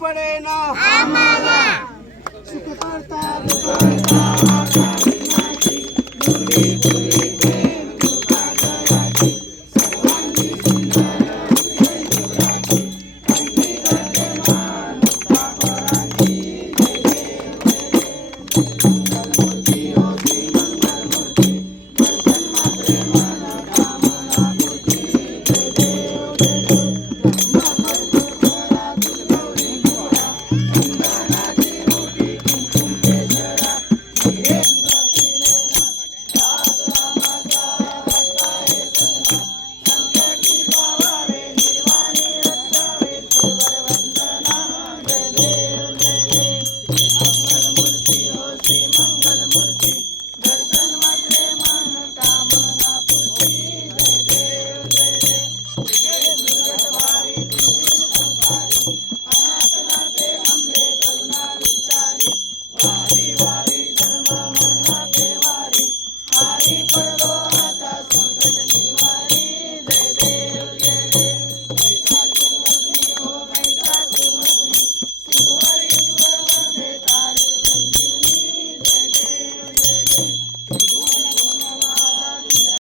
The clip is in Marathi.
पडे ना सुख करता વારી જન્મ